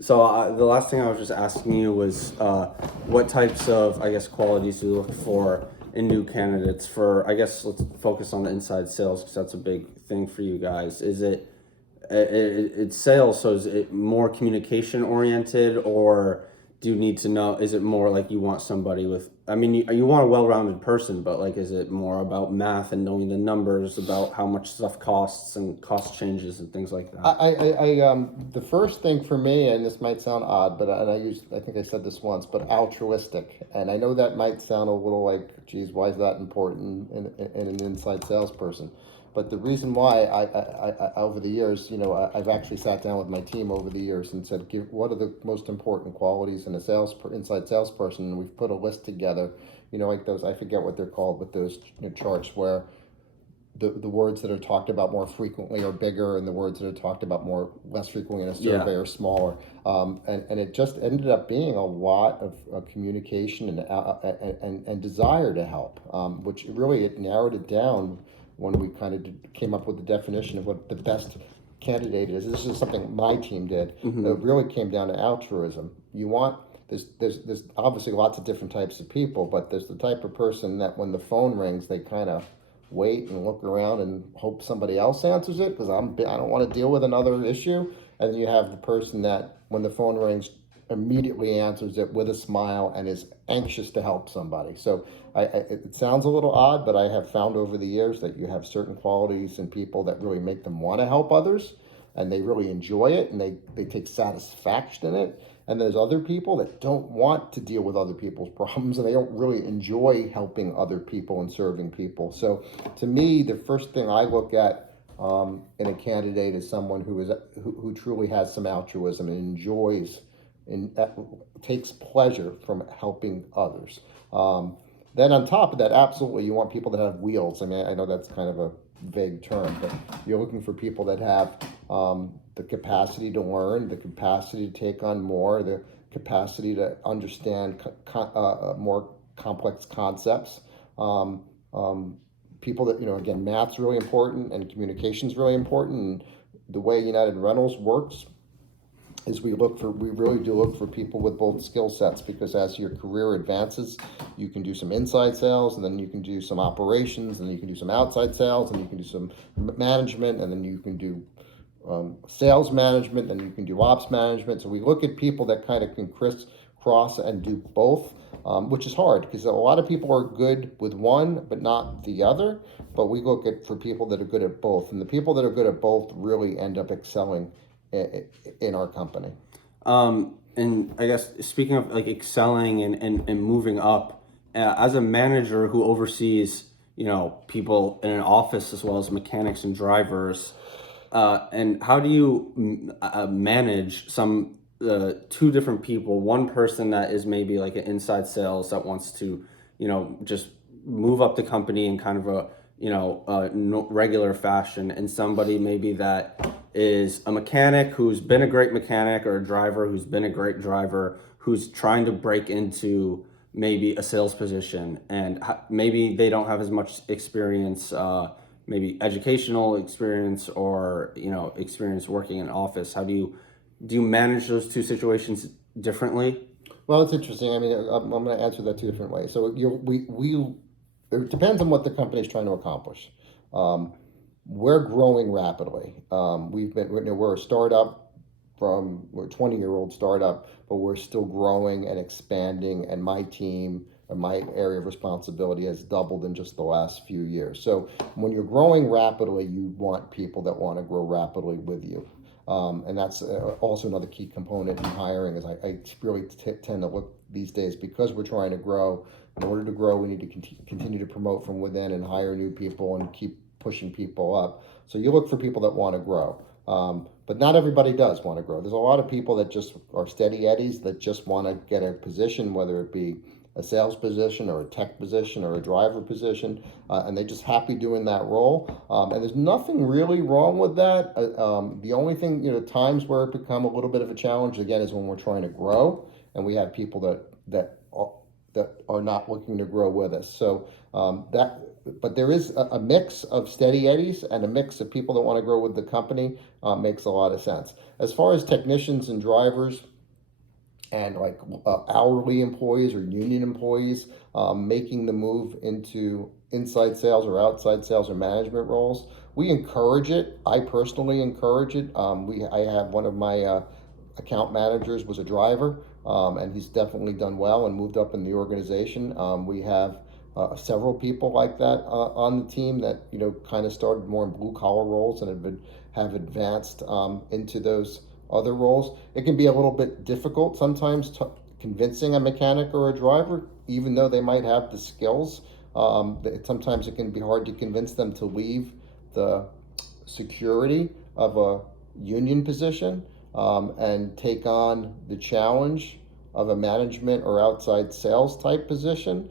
So the last thing I was just asking you was what types of, I guess, qualities do you look for in new candidates for, I guess, let's focus on the inside sales because that's a big thing for you guys. Is it's sales, so is it more communication oriented, or do you need to know, is it more like you want somebody with, I mean, you want a well-rounded person, but like, is it more about math and knowing the numbers about how much stuff costs and cost changes and things like that? The first thing for me, and this might sound odd, but I think I said this once, but altruistic. And I know that might sound a little like, geez, why is that important in an inside salesperson? But the reason why over the years, I've actually sat down with my team over the years and said, what are the most important qualities in a inside salesperson? And we've put a list together, like those, I forget what they're called, but those charts where the words that are talked about more frequently are bigger, and the words that are talked about more less frequently in a survey Yeah. are smaller. And it just ended up being a lot of communication and desire to help, which really it narrowed it down when we kind of came up with the definition of what the best candidate is. This is something my team did. Mm-hmm. It really came down to altruism. You want there's obviously lots of different types of people, but there's the type of person that when the phone rings, they kind of wait and look around and hope somebody else answers it because I don't want to deal with another issue. And then you have the person that when the phone rings immediately answers it with a smile and is anxious to help somebody. So it sounds a little odd, but I have found over the years that you have certain qualities in people that really make them want to help others, and they really enjoy it, and they take satisfaction in it. And there's other people that don't want to deal with other people's problems, and they don't really enjoy helping other people and serving people. So to me, the first thing I look at in a candidate is someone who truly has some altruism and enjoys and takes pleasure from helping others. Then on top of that, absolutely, you want people that have wheels. I mean, I know that's kind of a vague term, but you're looking for people that have the capacity to learn, the capacity to take on more, the capacity to understand more complex concepts. Um, um, People that, again, math's really important and communication's really important. And the way United Rentals works is we really do look for people with both skill sets, because as your career advances, you can do some inside sales, and then you can do some operations, and then you can do some outside sales, and you can do some management, and then you can do sales management, and you can do ops management. So we look at people that kind of can cross and do both, which is hard because a lot of people are good with one but not the other. But we look at for people that are good at both, and the people that are good at both really end up excelling in our company. And I guess speaking of like excelling and moving up, as a manager who oversees, people in an office as well as mechanics and drivers, and how do you manage two different people? One person that is maybe like an inside sales that wants to, just move up the company in kind of a, regular fashion, and somebody maybe that is a mechanic who's been a great mechanic, or a driver who's been a great driver who's trying to break into maybe a sales position, and maybe they don't have as much experience, maybe educational experience, or experience working in an office. How do you manage those two situations differently? Well, it's interesting. I mean, I'm going to answer that two different ways. So we it depends on what the company is trying to accomplish. Um, we're growing rapidly. We're a startup. We're a 20-year-old startup, but we're still growing and expanding. And my team and my area of responsibility has doubled in just the last few years. So when you're growing rapidly, you want people that want to grow rapidly with you. And that's also another key component in hiring. Is I really tend to look these days, because we're trying to grow. In order to grow, we need to continue to promote from within and hire new people and keep pushing people up. So you look for people that want to grow. But not everybody does want to grow. There's a lot of people that just are steady eddies that just want to get a position, whether it be a sales position or a tech position or a driver position, and they're just happy doing that role. And there's nothing really wrong with that. The only thing, times where it become a little bit of a challenge again is when we're trying to grow, and we have people that are not looking to grow with us. So but there is a mix of steady eddies and a mix of people that want to grow with the company. Makes a lot of sense. As far as technicians and drivers, and like hourly employees or union employees making the move into inside sales or outside sales or management roles. We encourage it. I personally encourage it. I have one of my account managers was a driver, and he's definitely done well and moved up in the organization. We have several people like that on the team that kind of started more in blue collar roles and have advanced into those other roles. It can be a little bit difficult sometimes convincing a mechanic or a driver, even though they might have the skills. Sometimes it can be hard to convince them to leave the security of a union position and take on the challenge of a management or outside sales type position.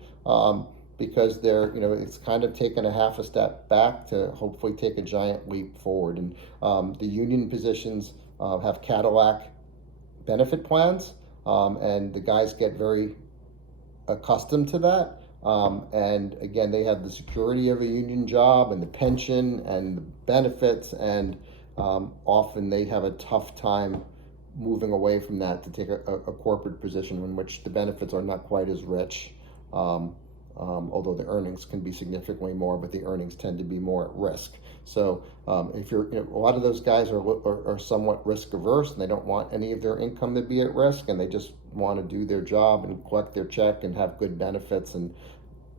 Because it's kind of taken a half a step back to hopefully take a giant leap forward. And the union positions have Cadillac benefit plans, and the guys get very accustomed to that. And again, they have the security of a union job and the pension and the benefits, and often they have a tough time moving away from that to take a corporate position in which the benefits are not quite as rich. Although the earnings can be significantly more, but the earnings tend to be more at risk. So if you're, a lot of those guys are somewhat risk averse, and they don't want any of their income to be at risk, and they just want to do their job and collect their check and have good benefits. And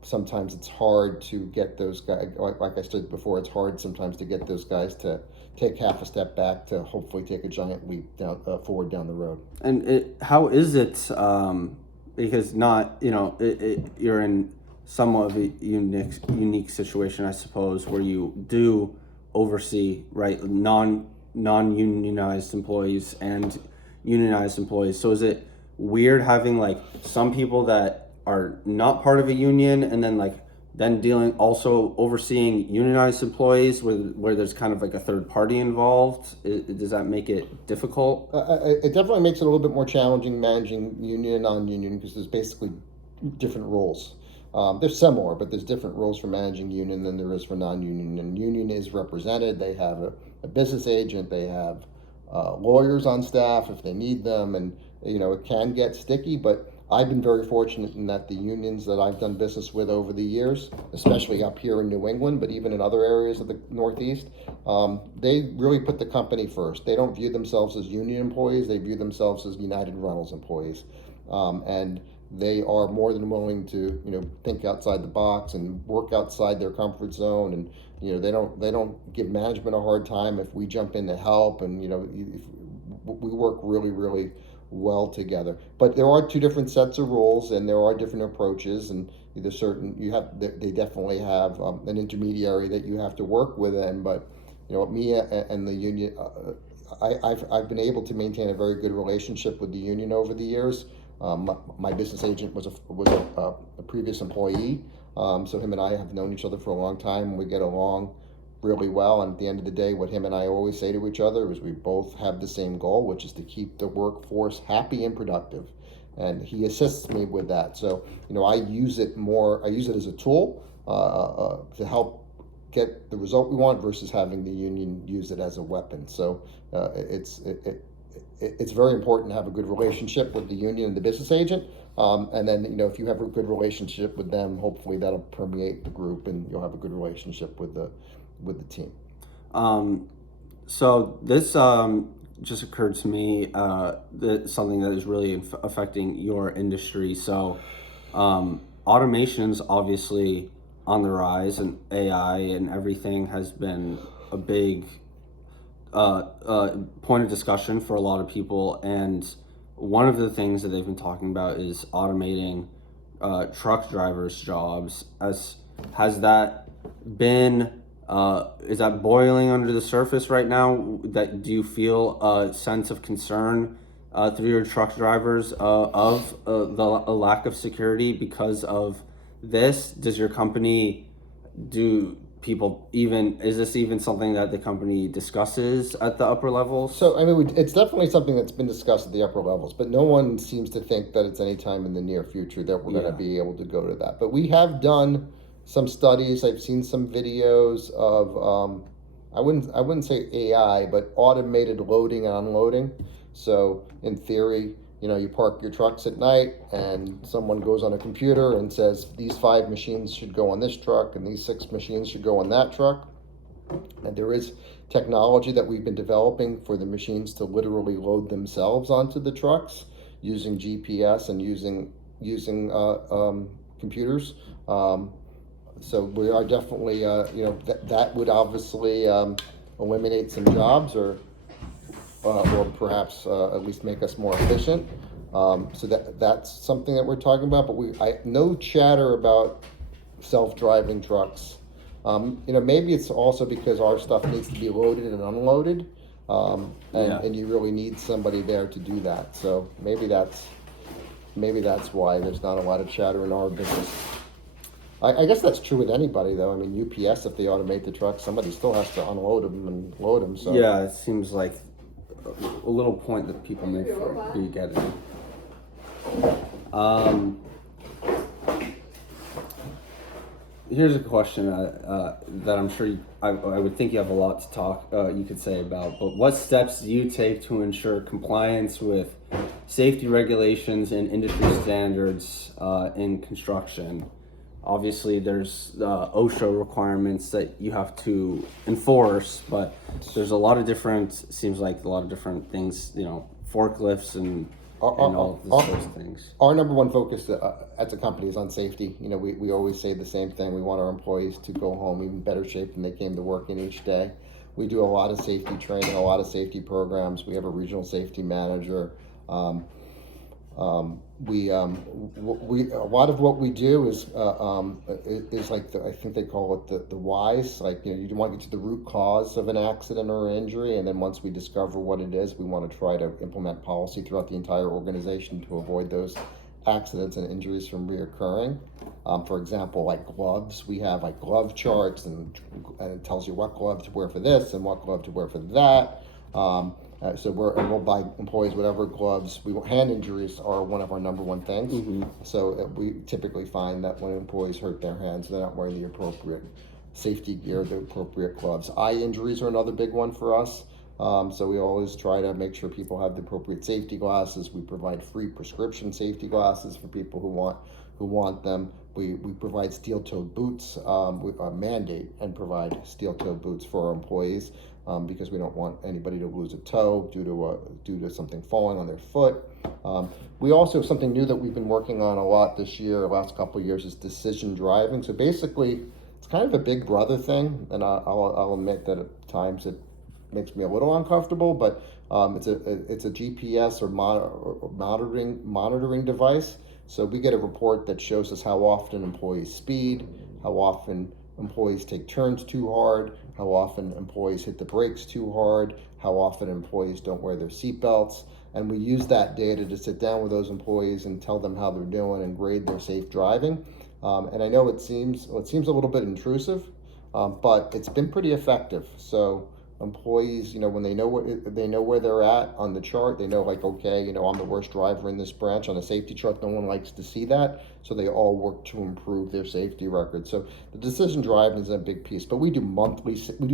sometimes it's hard to get those guys, like I said before, it's hard sometimes to get those guys to take half a step back to hopefully take a giant leap forward down the road. And how is it? Because you're in somewhat of a unique situation, I suppose, where you do oversee, right, non-unionized employees and unionized employees. So is it weird having like some people that are not part of a union and then dealing also overseeing unionized employees where there's kind of like a third party involved? Does that make it difficult? It definitely makes it a little bit more challenging managing union and non-union, because there's basically different roles. There's similar, but there's different rules for managing union than there is for non-union. And union is represented. They have a business agent. They have lawyers on staff if they need them, and it can get sticky. But I've been very fortunate in that the unions that I've done business with over the years, especially up here in New England, but even in other areas of the Northeast, they really put the company first. They don't view themselves as union employees. They view themselves as United Rentals employees, and they are more than willing to think outside the box and work outside their comfort zone. And they don't give management a hard time if we jump in to help. And we work really, really well together. But there are two different sets of rules, and there are different approaches, and they definitely have an intermediary that you have to work with. But me and the union, I've been able to maintain a very good relationship with the union over the years. My business agent was a previous employee, so him and I have known each other for a long time. We get along really well, and at the end of the day, what him and I always say to each other is we both have the same goal, which is to keep the workforce happy and productive. And he assists me with that. So I use it as a tool to help get the result we want versus having the union use it as a weapon. So it's very important to have a good relationship with the union and the business agent. And then, if you have a good relationship with them, hopefully that'll permeate the group and you'll have a good relationship with the team. So this just occurred to me, something that is really affecting your industry. So automation is obviously on the rise, and AI and everything has been a big point of discussion for a lot of people. And one of the things that they've been talking about is automating truck drivers' jobs. Has that been is that boiling under the surface right now? Do you feel a sense of concern through your truck drivers of a lack of security because of this? Does your company is this even something that the company discusses at the upper levels? So, it's definitely something that's been discussed at the upper levels, but no one seems to think that it's any time in the near future that we're going to be able to go to that. But we have done some studies. I've seen some videos of I wouldn't say AI, but automated loading and unloading. So in theory, you park your trucks at night and someone goes on a computer and says these 5 machines should go on this truck and these 6 machines should go on that truck. And there is technology that we've been developing for the machines to literally load themselves onto the trucks using GPS and using computers. So we are definitely, that would obviously eliminate some jobs, or perhaps at least make us more efficient. So that's something that we're talking about. But no chatter about self-driving trucks. Maybe it's also because our stuff needs to be loaded and unloaded, Yeah. and you really need somebody there to do that. So maybe that's why there's not a lot of chatter in our business. I guess that's true with anybody, though. I mean, UPS, if they automate the truck, somebody still has to unload them and load them. So Yeah, it seems like a little point that people may be getting. Here's a question that I'm sure I would think you have a lot to talk. You could say about. But what steps do you take to ensure compliance with safety regulations and industry standards in construction? Obviously, there's OSHA requirements that you have to enforce, but there's a lot of different. Seems like a lot of different things. Forklifts and all of those things. Our number one focus as a company is on safety. We always say the same thing. We want our employees to go home in better shape than they came to work in each day. We do a lot of safety training, a lot of safety programs. We have a regional safety manager. We a lot of what we do is like I think they call it the whys. Like you want to get to the root cause of an accident or injury, and then once we discover what it is, we want to try to implement policy throughout the entire organization to avoid those accidents and injuries from reoccurring. For example, like gloves, we have like glove charts, and it tells you what glove to wear for this and what glove to wear for that. So we'll buy employees whatever gloves. Hand injuries are one of our number one things. Mm-hmm. So we typically find that when employees hurt their hands, they're not wearing the appropriate safety gear, the appropriate gloves. Eye injuries are another big one for us. So we always try to make sure people have the appropriate safety glasses. We provide free prescription safety glasses for people who want them. We provide steel-toed boots. We mandate and provide steel-toed boots for our employees. Because we don't want anybody to lose a toe due to something falling on their foot. We also have something new that we've been working on a lot this year, last couple of years, is decision driving. So basically, it's kind of a big brother thing, and I'll admit that at times it makes me a little uncomfortable. But it's a GPS or monitoring device. So we get a report that shows us how often employees speed, how often employees take turns too hard, how often employees hit the brakes too hard, how often employees don't wear their seatbelts. And we use that data to sit down with those employees and tell them how they're doing and grade their safe driving. And I know it seems a little bit intrusive, but it's been pretty effective. So employees, when they know where they're at on the chart, they know like, okay, I'm the worst driver in this branch. On a safety chart, no one likes to see that, so they all work to improve their safety record. So the decision driving is a big piece, but we do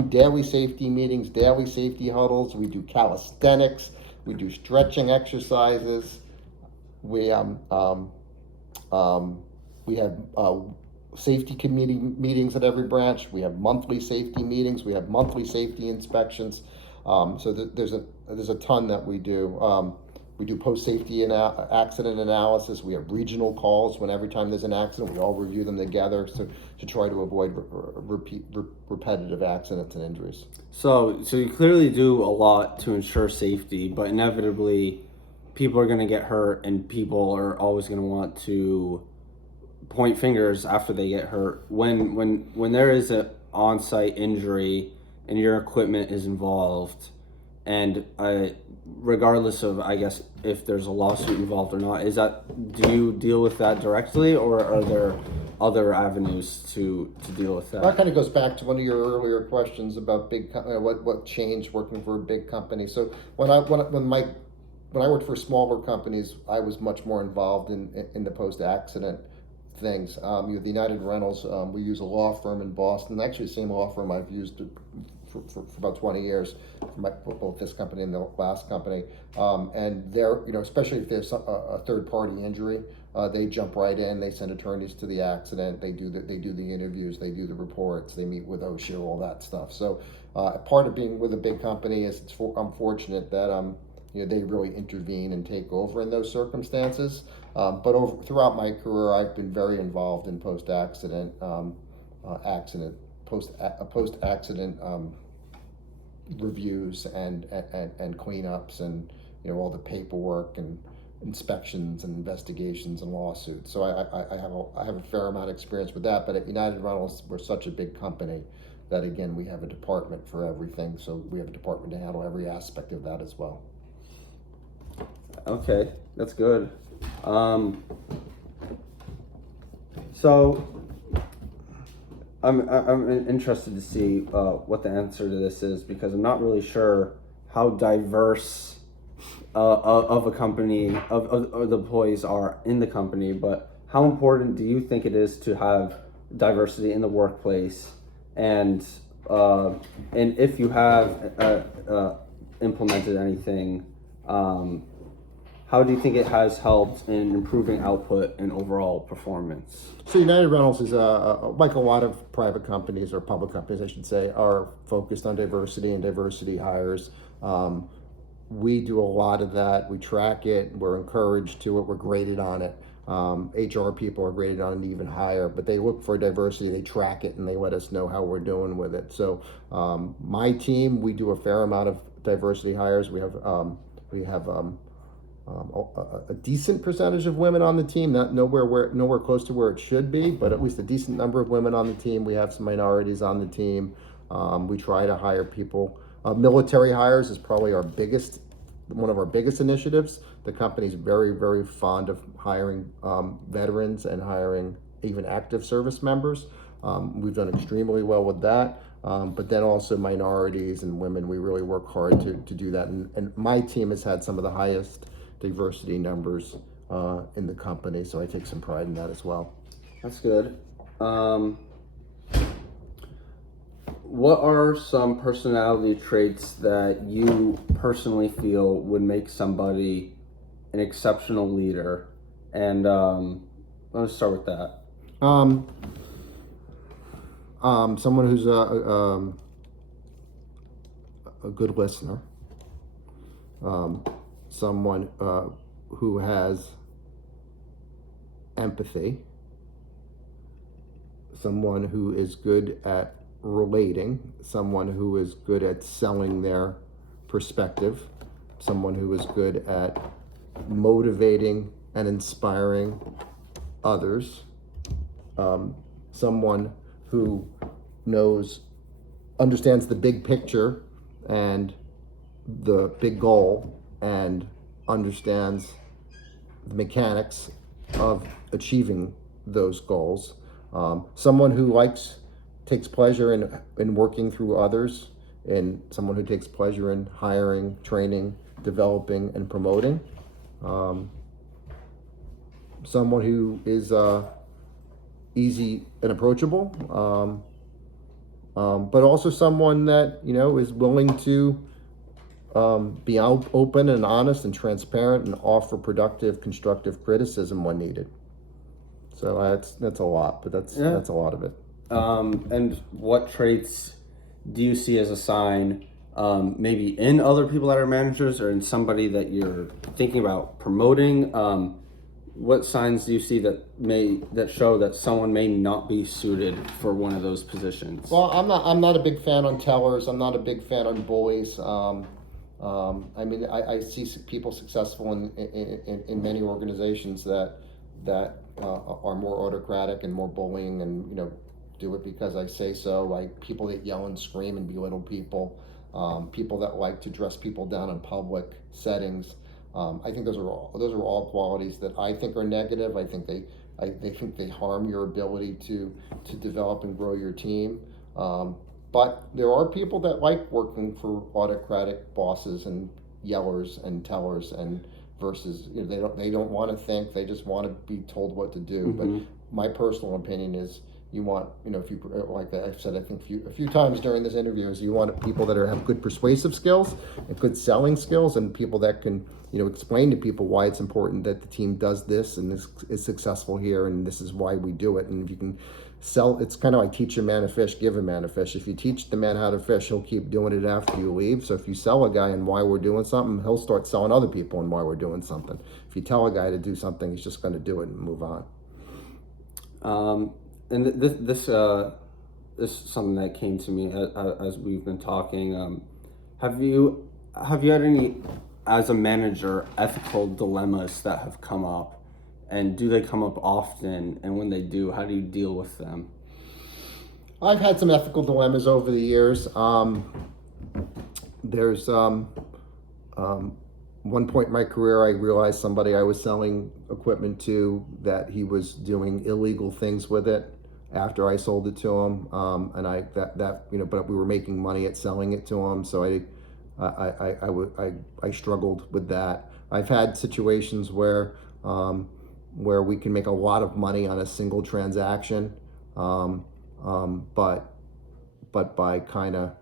daily safety meetings, daily safety huddles. We do calisthenics, we do stretching exercises. We have safety committee meetings at every branch. We have monthly safety meetings. We have monthly safety inspections. So there's a ton that we do. We do post-safety accident analysis. We have regional calls when every time there's an accident, we all review them together to try to avoid repetitive accidents and injuries. So you clearly do a lot to ensure safety, but inevitably people are going to get hurt, and people are always going to want to point fingers after they get hurt. When there is an on-site injury and your equipment is involved, and regardless of, I guess, if there's a lawsuit involved or not, do you deal with that directly, or are there other avenues to deal with that? That kind of goes back to one of your earlier questions about what changed working for a big company. So when I worked for smaller companies, I was much more involved in the post-accident things. The United Rentals, we use a law firm in Boston, actually the same law firm I've used for about 20 years, for both this company and the last company. And they're, especially if there's a third party injury, they jump right in. They send attorneys to the accident. They do the interviews. They do the reports. They meet with OSHA, all that stuff. So part of being with a big company is I'm fortunate that they really intervene and take over in those circumstances. But throughout my career, I've been very involved in post-accident reviews and cleanups and all the paperwork and inspections and investigations and lawsuits. So I have a fair amount of experience with that. But at United Rentals, we're such a big company that again we have a department for everything. So we have a department to handle every aspect of that as well. Okay, that's good. So I'm interested to see what the answer to this is, because I'm not really sure how diverse of a company of the employees are in the company, but how important do you think it is to have diversity in the workplace, and if you have implemented anything, how do you think it has helped in improving output and overall performance? So United Rentals is like a lot of private companies, or public companies, I should say, are focused on diversity and diversity hires. We do a lot of that. We track it. We're encouraged to it. We're graded on it. HR people are graded on it even higher, but they look for diversity. They track it and they let us know how we're doing with it. So my team, we do a fair amount of diversity hires. We have a decent percentage of women on the team, nowhere close to where it should be, but at least a decent number of women on the team. We have some minorities on the team. We try to hire people. Military hires is probably one of our biggest initiatives. The company's very, very fond of hiring veterans and hiring even active service members. We've done extremely well with that. But then also minorities and women, we really work hard to do that. And my team has had some of the highest diversity numbers in the company, so I take some pride in that as well. That's good. What are some personality traits that you personally feel would make somebody an exceptional leader? And let's start with that. Someone who's a good listener. Someone who has empathy, someone who is good at relating, someone who is good at selling their perspective, someone who is good at motivating and inspiring others, someone who understands the big picture and the big goal and understands the mechanics of achieving those goals. Someone who takes pleasure in working through others, and someone who takes pleasure in hiring, training, developing, and promoting. Someone who is easy and approachable, but also someone that is willing to be open and honest and transparent and offer productive, constructive criticism when needed. So that's a lot, but that's a lot of it. And what traits do you see as a sign, maybe in other people that are managers or in somebody that you're thinking about promoting? What signs do you see that show that someone may not be suited for one of those positions? Well, I'm not a big fan on tellers. I'm not a big fan on bullies. I see people successful in many organizations that are more autocratic and more bullying, and do it because I say so. Like people that yell and scream and belittle people, people that like to dress people down in public settings. I think those are all qualities that I think are negative. I think they harm your ability to develop and grow your team. But there are people that like working for autocratic bosses and yellers and tellers, and versus they don't want to think, they just want to be told what to do. Mm-hmm. But my personal opinion is You want, if you, like I've said, I think a few times during this interview, is you want people that have good persuasive skills and good selling skills, and people that can, explain to people why it's important that the team does this and is successful here, and this is why we do it. And if you can sell, it's kind of like teach a man to fish, give a man to fish. If you teach the man how to fish, he'll keep doing it after you leave. So if you sell a guy and why we're doing something, he'll start selling other people and why we're doing something. If you tell a guy to do something, he's just going to do it and move on. And this is something that came to me as we've been talking. Have you had any, as a manager, ethical dilemmas that have come up, and do they come up often? And when they do, how do you deal with them? I've had some ethical dilemmas over the years. There's one point in my career, I realized somebody I was selling equipment to, that he was doing illegal things with it after I sold it to him, and but we were making money at selling it to him, so I struggled with that. I've had situations where we can make a lot of money on a single transaction, but by kind of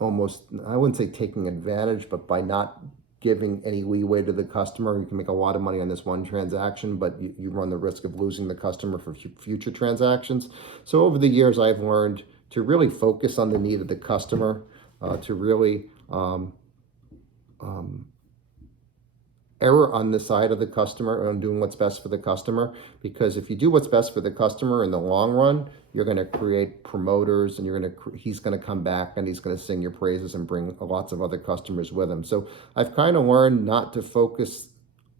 almost, I wouldn't say taking advantage, but by not giving any leeway to the customer, you can make a lot of money on this one transaction, but you run the risk of losing the customer for future transactions. So over the years, I've learned to really focus on the need of the customer, to really error on the side of the customer and doing what's best for the customer. Because if you do what's best for the customer in the long run, you're going to create promoters, and he's going to come back and he's going to sing your praises and bring lots of other customers with him. So I've kind of learned not to focus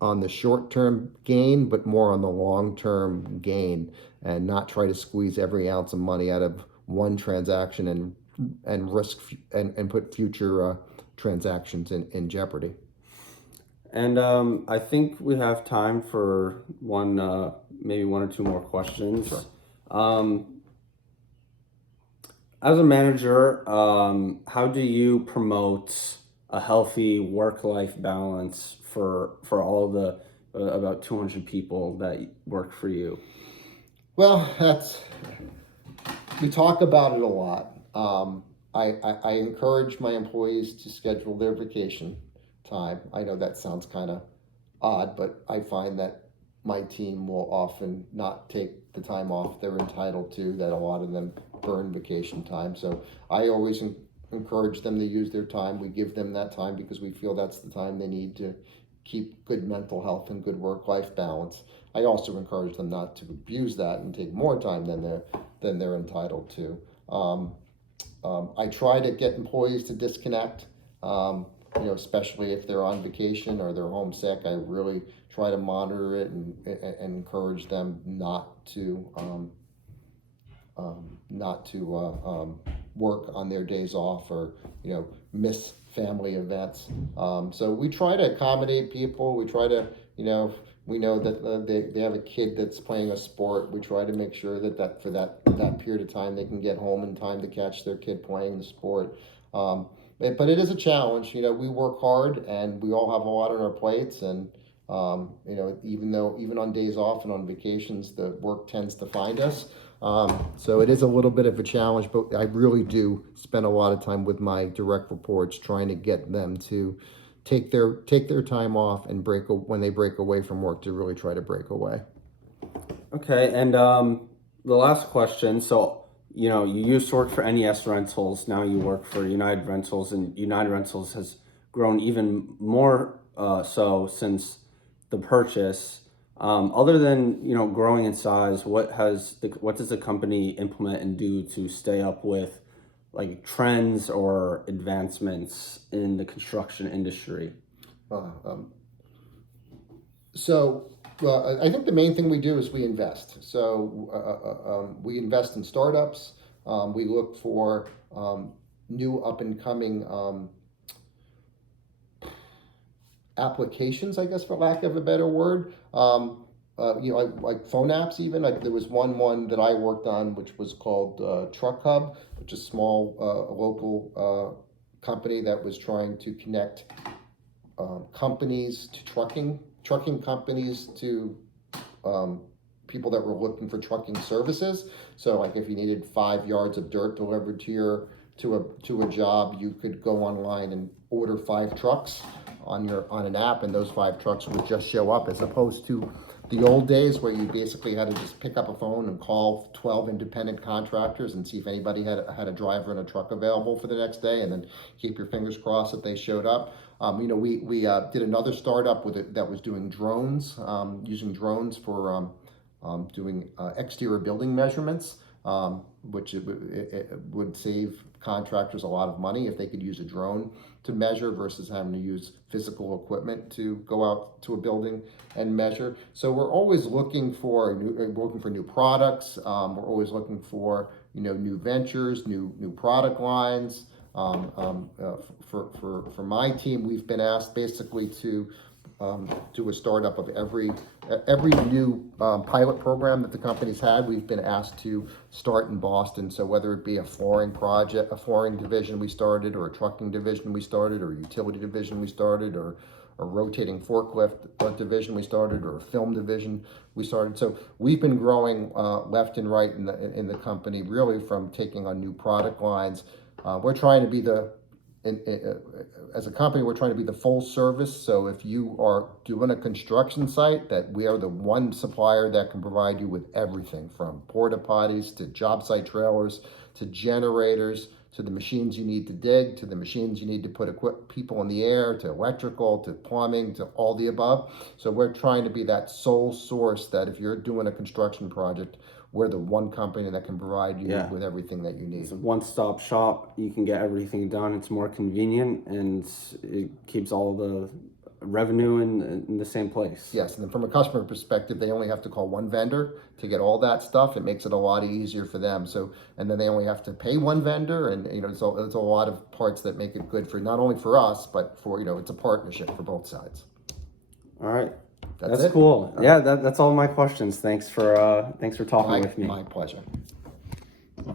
on the short-term gain, but more on the long-term gain, and not try to squeeze every ounce of money out of one transaction and risk and put future transactions in jeopardy. And I think we have time for maybe one or two more questions. Sure. As a manager, how do you promote a healthy work-life balance for all the about 200 people that work for you? Well, we talk about it a lot. I encourage my employees to schedule their vacation time. I know that sounds kind of odd, but I find that my team will often not take the time off they're entitled to, that a lot of them burn vacation time. So I always encourage them to use their time. We give them that time because we feel that's the time they need to keep good mental health and good work-life balance. I also encourage them not to abuse that and take more time than they're entitled to. I try to get employees to disconnect, especially if they're on vacation or they're homesick. I really try to monitor it and encourage them not to work on their days off, or miss family events. So we try to accommodate people. We try to, we know that they have a kid that's playing a sport. We try to make sure that for that period of time they can get home in time to catch their kid playing the sport. But it is a challenge. We work hard, and we all have a lot on our plates, and even on days off and on vacations, the work tends to find us. So it is a little bit of a challenge, but I really do spend a lot of time with my direct reports trying to get them to take their time off and when they break away from work, to really try to break away. Okay, and the last question. So, you used to work for NES Rentals, now you work for United Rentals, and United Rentals has grown even more so since the purchase. Other than growing in size, what does the company implement and do to stay up with like trends or advancements in the construction industry? I think the main thing we do is we invest. So we invest in startups. We look for new up and coming applications, I guess, for lack of a better word. Like phone apps even. There was one that I worked on, which was called Truck Hub, which is a small local company that was trying to connect companies to trucking companies to people that were looking for trucking services. So like if you needed 5 yards of dirt delivered to your to a job, you could go online and order 5 trucks on an app, and those 5 trucks would just show up, as opposed to the old days where you basically had to just pick up a phone and call 12 independent contractors and see if anybody had a driver and a truck available for the next day, and then keep your fingers crossed that they showed up. We did another startup with it that was doing drones, using drones for doing exterior building measurements, which it would save contractors a lot of money if they could use a drone to measure versus having to use physical equipment to go out to a building and measure. So we're always looking for new products. We're always looking for new ventures, new product lines. For my team, we've been asked basically to do a startup of every new pilot program that the company's had. We've been asked to start in Boston. So whether it be a flooring project, a flooring division we started, or a trucking division we started, or a utility division we started, or a rotating forklift division we started, or a film division we started. So we've been growing left and right in the company, really from taking on new product lines. We're trying to be as a company, we're trying to be the full service. So if you are doing a construction site, that we are the one supplier that can provide you with everything from porta potties to job site trailers to generators to the machines you need to dig, to the machines you need to put people in the air, to electrical, to plumbing, to all the above. So we're trying to be that sole source that if you're doing a construction project, we're the one company that can provide you with everything that you need. It's a one-stop shop. You can get everything done. It's more convenient, and it keeps all the revenue in the same place. Yes, and then from a customer perspective, they only have to call one vendor to get all that stuff. It makes it a lot easier for them. So, and then they only have to pay one vendor, and it's a lot of parts that make it good for not only for us, but for it's a partnership for both sides. All right. That's That's cool. Yeah, that's all my questions. Thanks for talking with me. My pleasure.